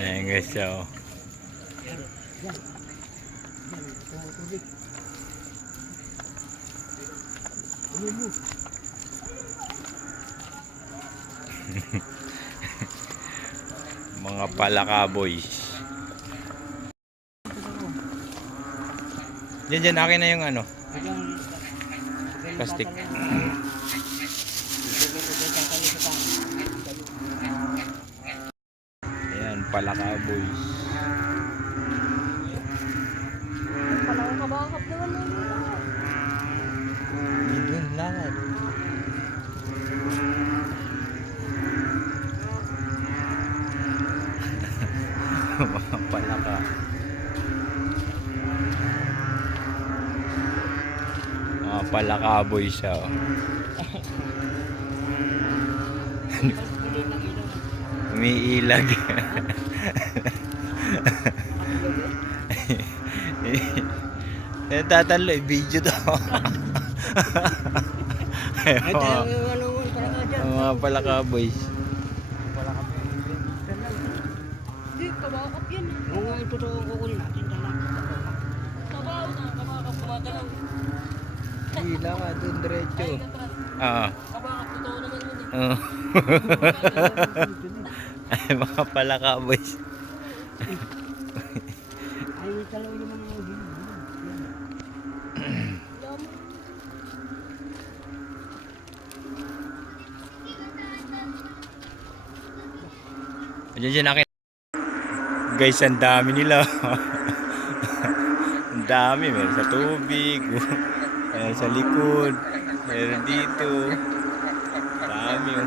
Ayan guys, so mga palaka boys. Diyan, akin na yung ano, plastic. Ayan, palaka boys. Palang kabakap naman na yun. Doon lakad. Mga palaka. Mga palaka boys siya. Oh. Umiilag. Tatalo, video to. Mga palaka boys. Hindi, kabakap yan. Oo, ito to kukunin natin dala. Kabaw na, kabakap kumagalaw. Hila ka doon diretso. Oo. Kabakap, totoo naman yun eh. Oo. Ay, mga palaka boys. Ay, talaw naman yung hino. Diyan akin. Guys, ang dami nila. Ang dami, meron sa tubig, meron sa likod, meron dito. Dami. Oh.